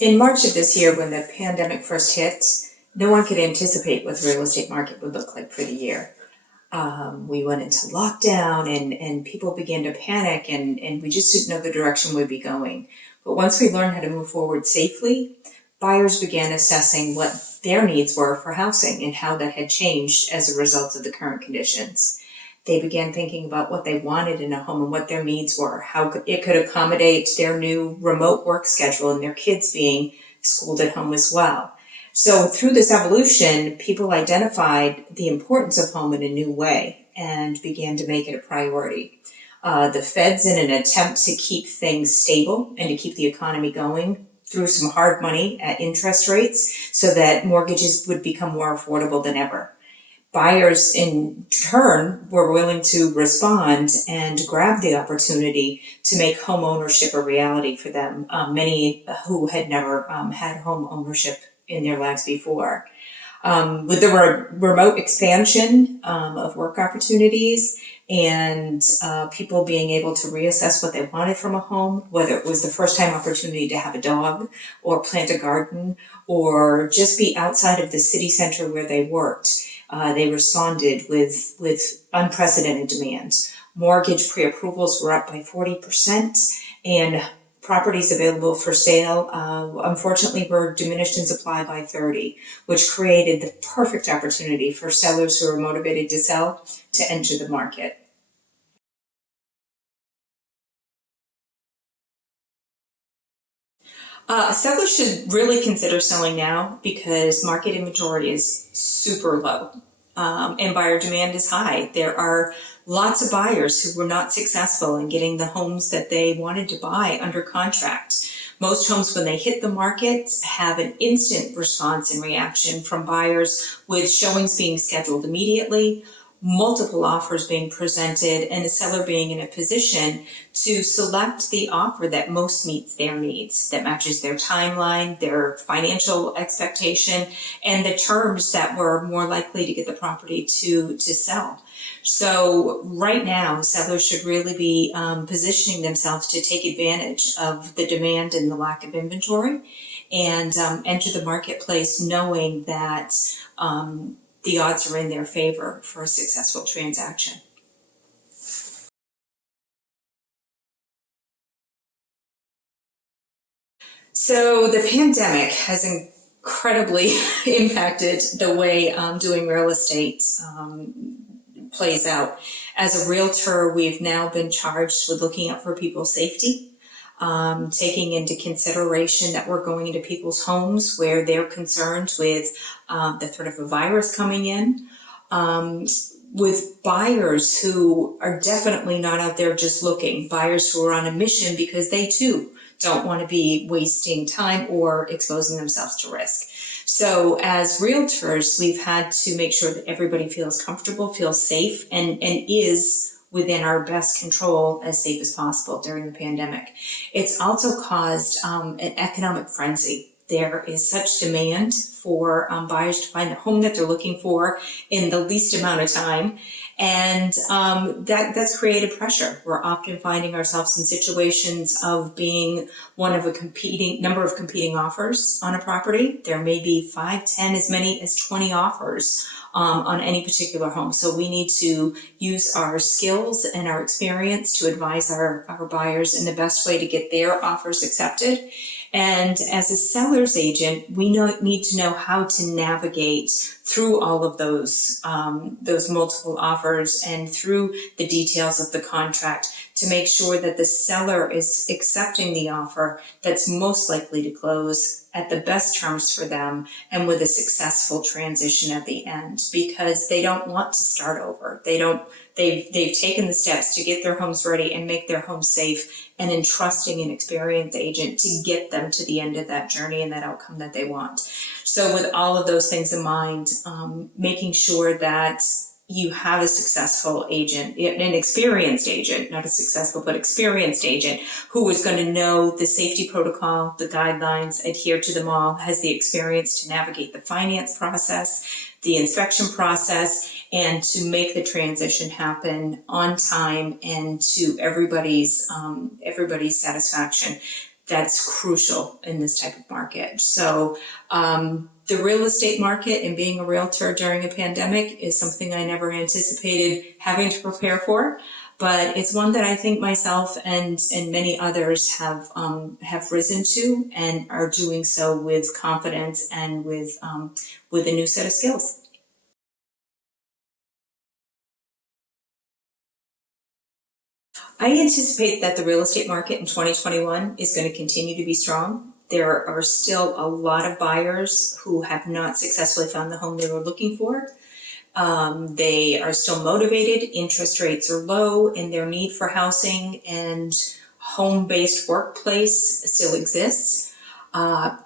In March of this year, when the pandemic first hit, no one could anticipate what the real estate market would look like for the year. We went into lockdown and people began to panic and we just didn't know the direction we'd be going. But once we learned how to move forward safely, buyers began assessing what their needs were for housing and how that had changed as a result of the current conditions. They began thinking about what they wanted in a home and what their needs were, how it could accommodate their new remote work schedule and their kids being schooled at home as well. So through this evolution, people identified the importance of home in a new way and began to make it a priority. The Fed's, in an attempt to keep things stable and to keep the economy going, threw some hard money at interest rates so that mortgages would become more affordable than ever. Buyers, in turn, were willing to respond and grab the opportunity to make home ownership a reality for them. Many who had never had home ownership in their lives before. With the remote expansion of work opportunities and people being able to reassess what they wanted from a home, whether it was the first time opportunity to have a dog or plant a garden or just be outside of the city center where they worked, they responded with unprecedented demands. Mortgage pre-approvals were up by 40%, and properties available for sale, unfortunately, were diminished in supply by 30%, which created the perfect opportunity for sellers who are motivated to sell to enter the market. Sellers should really consider selling now because market inventory is super low and buyer demand is high. There are lots of buyers who were not successful in getting the homes that they wanted to buy under contract. Most homes, when they hit the market, have an instant response and reaction from buyers, with showings being scheduled immediately, multiple offers being presented, and the seller being in a position to select the offer that most meets their needs, that matches their timeline, their financial expectation, and the terms that were more likely to get the property to sell. So right now, sellers should really be positioning themselves to take advantage of the demand and the lack of inventory and enter the marketplace knowing that the odds are in their favor for a successful transaction. So the pandemic has incredibly impacted the way doing real estate plays out. As a realtor, we've now been charged with looking out for people's safety, taking into consideration that we're going into people's homes where they're concerned with the threat of a virus coming in, with buyers who are definitely not out there just looking, buyers who are on a mission because they too don't want to be wasting time or exposing themselves to risk. So as realtors, we've had to make sure that everybody feels comfortable, feels safe, and is within our best control as safe as possible during the pandemic. It's also caused an economic frenzy. There is such demand for buyers to find the home that they're looking for in the least amount of time. And that's created pressure. We're often finding ourselves in situations of being one of a number of competing offers on a property. There may be 5, 10, as many as 20 offers on any particular home. So we need to use our skills and our experience to advise our buyers in the best way to get their offers accepted. And as a seller's agent, we need to know how to navigate through all of those multiple offers and through the details of the contract to make sure that the seller is accepting the offer that's most likely to close at the best terms for them and with a successful transition at the end, because they don't want to start over. They've taken the steps to get their homes ready and make their homes safe, and entrusting an experienced agent to get them to the end of that journey and that outcome that they want. So with all of those things in mind, making sure that you have a successful agent, an experienced agent, not a successful, but experienced agent who is going to know the safety protocol, the guidelines, adhere to them all, has the experience to navigate the finance process, the inspection process, and to make the transition happen on time and to everybody's satisfaction. that's crucial in this type of market. So the real estate market and being a realtor during a pandemic is something I never anticipated having to prepare for, but it's one that I think myself and many others have risen to and are doing so with confidence and with a new set of skills. I anticipate that the real estate market in 2021 is going to continue to be strong. There are still a lot of buyers who have not successfully found the home they were looking for. They are still motivated, interest rates are low, and their need for housing and home-based workplace still exists.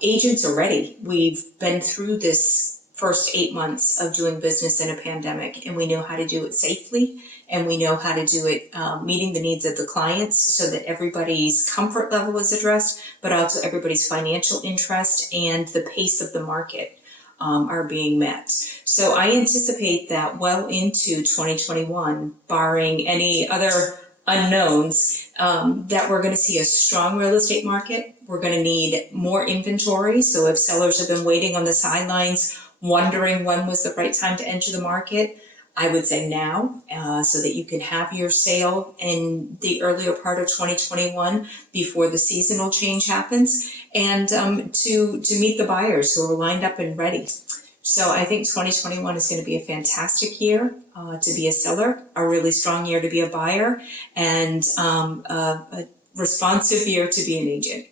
Agents are ready. We've been through this first 8 months of doing business in a pandemic, and we know how to do it safely, and we know how to do it meeting the needs of the clients so that everybody's comfort level is addressed, but also everybody's financial interest and the pace of the market are being met. So I anticipate that well into 2021, barring any other unknowns, that we're going to see a strong real estate market. We're going to need more inventory. So if sellers have been waiting on the sidelines, wondering when was the right time to enter the market, I would say now, so that you can have your sale in the earlier part of 2021 before the seasonal change happens, and to meet the buyers who are lined up and ready. So I think 2021 is going to be a fantastic year to be a seller, a really strong year to be a buyer, and a responsive year to be an agent.